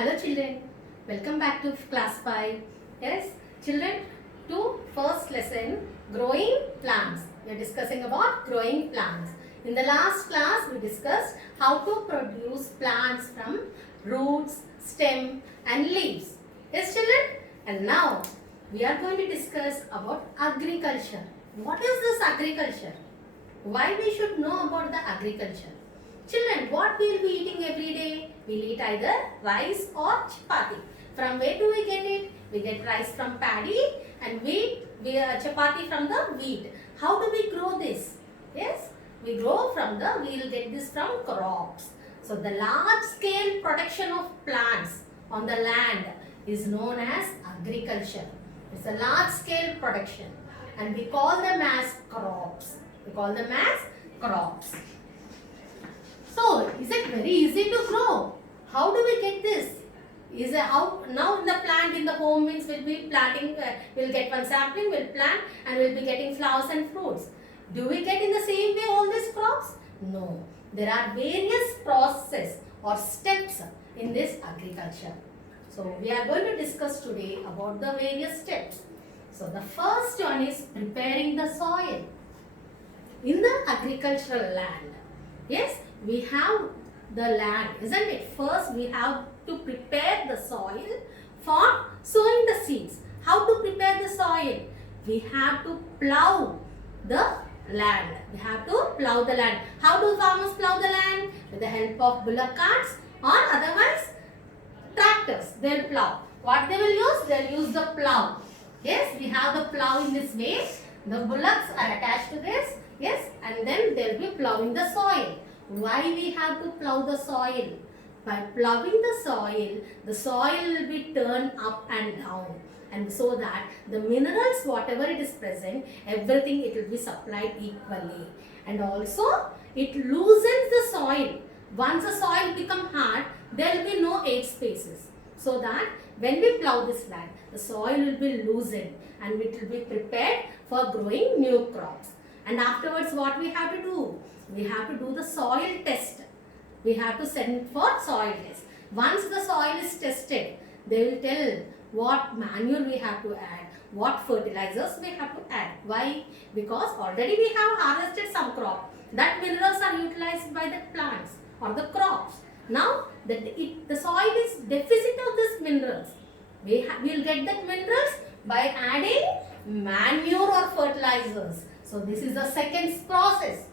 Hello children, welcome back to class 5. Yes, children, to first lesson, growing plants. We are discussing about growing plants. In the last class, we discussed how to produce plants from roots, stem and leaves. Yes children, and now we are going to discuss about agriculture. What is this agriculture? Why we should know about the agriculture? Children, what we will be eating every day? We will eat either rice or chapati. From where do we get it? We get rice from paddy and wheat, chapati from the wheat. How do we grow this? Yes, we will get this from crops. So the large scale production of plants on the land is known as agriculture. It's a large scale production and we call them as crops. So, is it very easy to grow? How do we get this? Now the plant in the home means we'll be planting, we'll get one sapling, we'll plant and we'll be getting flowers and fruits. Do we get in the same way all these crops? No. There are various processes or steps in this agriculture. So, we are going to discuss today about the various steps. So, the first one is preparing the soil. In the agricultural land, yes, we have the land, isn't it? First, we have to prepare the soil for sowing the seeds. How to prepare the soil? We have to plow the land. How do farmers plow the land? With the help of bullock carts or otherwise tractors. They will plow. What they will use? They will use the plow. Yes, we have the plow in this way. The bullocks are attached to this. Yes, and then they will be plowing the soil. Why we have to plow the soil? By plowing the soil will be turned up and down, and so that the minerals, whatever it is present, everything it will be supplied equally. And also it loosens the soil. Once the soil become hard, there will be no air spaces. So that when we plow this land, the soil will be loosened and it will be prepared for growing new crops. And afterwards what we have to do? We have to do the soil test. We have to send for soil test. Once the soil is tested, they will tell what manure we have to add, what fertilizers we have to add. Why? Because already we have harvested some crop. That minerals are utilized by the plants or the crops. Now the soil is deficit of these minerals. We will get that minerals by adding manure or fertilizers. So this is the second process.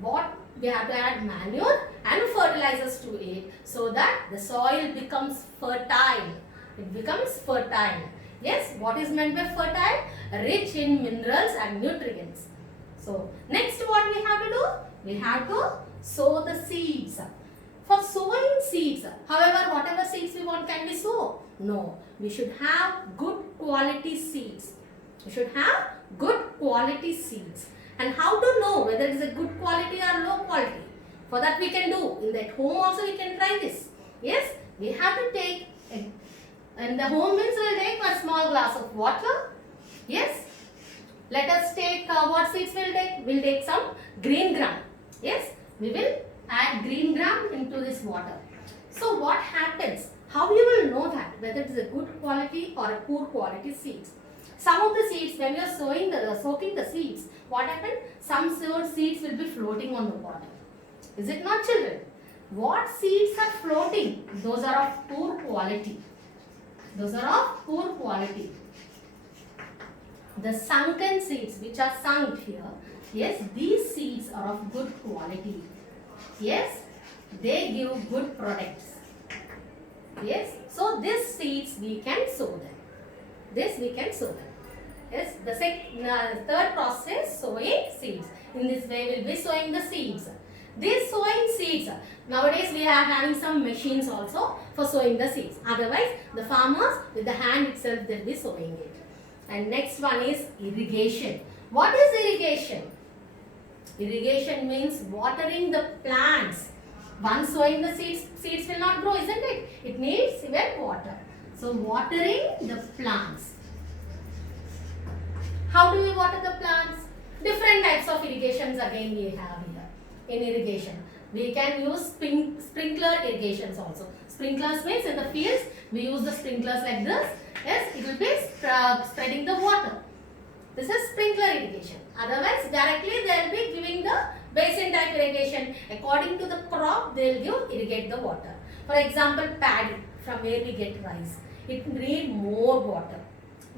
What we have to add manure and fertilizers to it so that the soil becomes fertile. It becomes fertile. Yes, what is meant by fertile? Rich in minerals and nutrients. So next what we have to do? We have to sow the seeds. For sowing seeds, however, whatever seeds we want can we sow? No, we should have good quality seeds. And how to know whether it is a good quality or low quality? For that we can do. In that home also we can try this. Yes, we have to take, in the home means we will take a small glass of water. Yes, let us take, what seeds we will take? We will take some green gram. Yes, we will add green gram into this water. So what happens? How you will know that whether it is a good quality or a poor quality seeds? Some of the seeds, when you are soaking the seeds, what happens? Some seeds will be floating on the water. Is it not, children? What seeds are floating? Those are of poor quality. The sunken seeds which are sunk here, yes, these seeds are of good quality. Yes, they give good products. Yes, so these seeds we can sow them. Yes, the third process, sowing seeds. In this way we will be sowing the seeds. These sowing seeds, nowadays we are having some machines also for sowing the seeds. Otherwise, the farmers with the hand itself they will be sowing it. And next one is irrigation. What is irrigation? Irrigation means watering the plants. Once sowing the seeds will not grow, isn't it? It needs even water. So, watering the plants. How do we water the plants? Different types of irrigations again we have here in irrigation. We can use sprinkler irrigations also. Sprinklers means in the fields we use the sprinklers like this. Yes, it will be spreading the water. This is sprinkler irrigation. Otherwise, directly they will be giving the basin type irrigation. According to the crop, they will irrigate the water. For example, paddy, from where we get rice. It needs more water.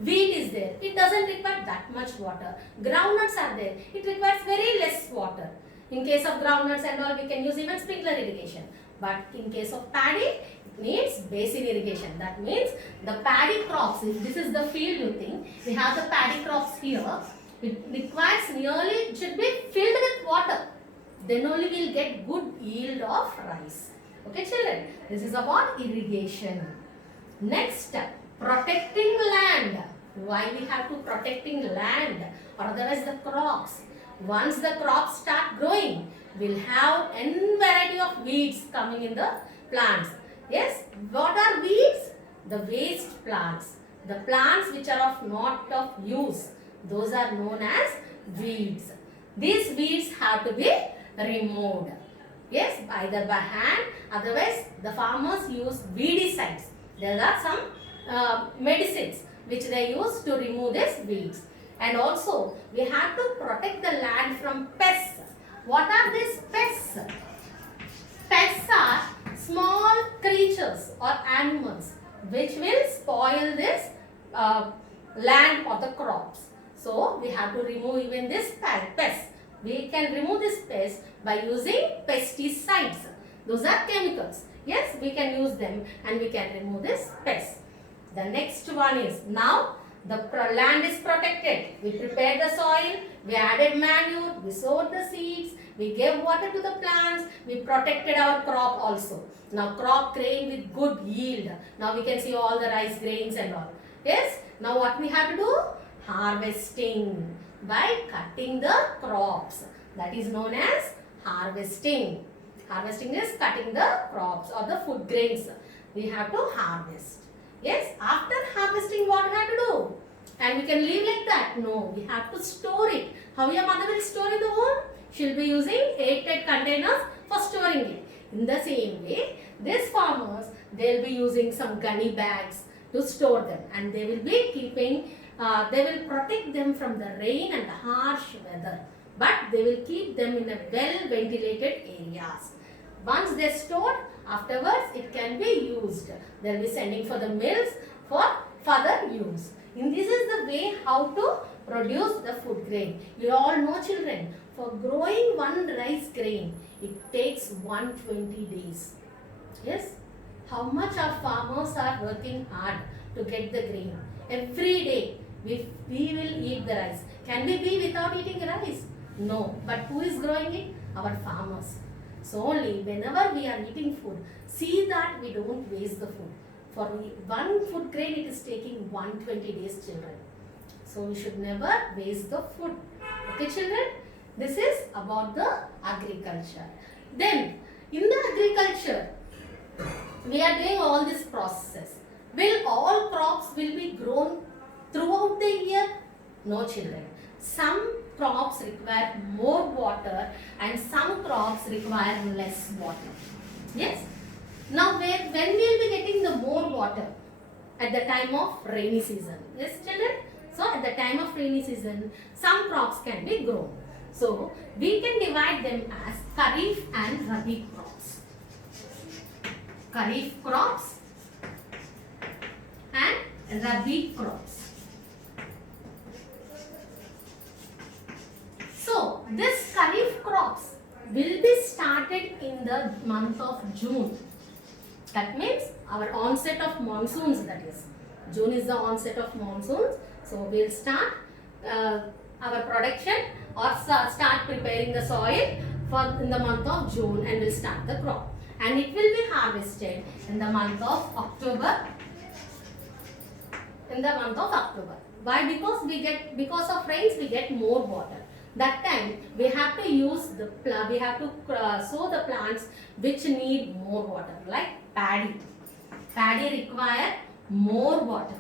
Wheat is there. It doesn't require that much water. Groundnuts are there. It requires very less water. In case of groundnuts and all, we can use even sprinkler irrigation. But in case of paddy, it needs basin irrigation. That means the paddy crops, if this is the field you think, we have the paddy crops here. It requires nearly, it should be filled with water. Then only we will get good yield of rice. Okay children, this is about irrigation. Next step, protecting land. Why we have to protecting land or otherwise the crops? Once the crops start growing, we'll have n variety of weeds coming in the plants. Yes, what are weeds? The waste plants. The plants which are of not of use. Those are known as weeds. These weeds have to be removed. Yes, either by hand, otherwise the farmers use weedicides. There are some medicines which they use to remove these weeds. And also, we have to protect the land from pests. What are these pests? Pests are small creatures or animals which will spoil this land or the crops. So, we have to remove even this pest. We can remove this pest by using pesticides. Those are chemicals. Yes, we can use them and we can remove this pest. The next one is now the land is protected. We prepared the soil, we added manure, we sowed the seeds, we gave water to the plants, we protected our crop also. Now crop grain with good yield. Now we can see all the rice grains and all. Yes, now what we have to do? Harvesting by cutting the crops. That is known as harvesting. Harvesting is cutting the crops or the food grains. We have to harvest. Yes, after harvesting what we have to do? And we can leave like that? No, we have to store it. How your mother will store in the home? She will be using airtight containers for storing it. In the same way, these farmers, they will be using some gunny bags to store them. And they will be keeping, they will protect them from the rain and the harsh weather. But they will keep them in a well ventilated areas. Once they are stored, afterwards it can be used. They will be sending for the mills for further use. And this is the way how to produce the food grain. You all know children, for growing one rice grain, it takes 120 days. Yes? How much our farmers are working hard to get the grain. Every day we will eat the rice. Can we be without eating rice? No. But who is growing it? Our farmers. So only whenever we are eating food, see that we don't waste the food. For one food grain, it is taking 120 days, children. So we should never waste the food. Okay, children? This is about the agriculture. Then, in the agriculture, we are doing all this process. Will all crops will be grown throughout the year? No, children. Some crops require more water and some crops require less water. Yes? Now, when we will be getting the more water? At the time of rainy season. Yes, children? So, at the time of rainy season, some crops can be grown. So, we can divide them as Kharif and Rabi crops. Kharif crops and Rabi crops. So, this Kharif crops will be started in the month of June. That means our onset of monsoons, that is. June is the onset of monsoons. So, we will start our production or start preparing the soil for in the month of June and we will start the crop. And it will be harvested in the month of October. In the month of October. Why? Because of rains we get more water. That time we have to use we have to sow the plants which need more water, like paddy. Paddy require more water.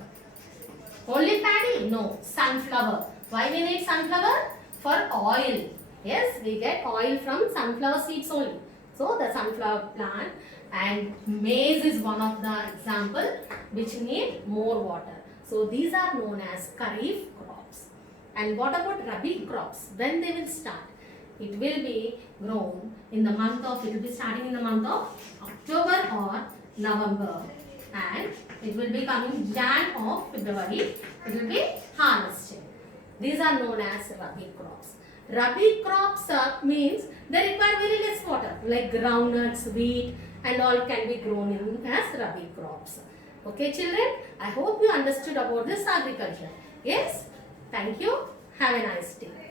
Only paddy? No. Sunflower. Why we need sunflower? For oil. Yes, we get oil from sunflower seeds only. So the sunflower plant and maize is one of the example which need more water. So these are known as kharif crops. And what about rabi crops? When they will start? It will be grown in the month of, it will be starting in the month of October or November, and it will be coming Jan or February, it will be harvested. These are known as rabi crops. Rabi crops means they require very less water, like groundnuts, wheat and all can be grown in as rabi crops. Okay children, I hope you understood about this agriculture. Yes, thank you. Have a nice day.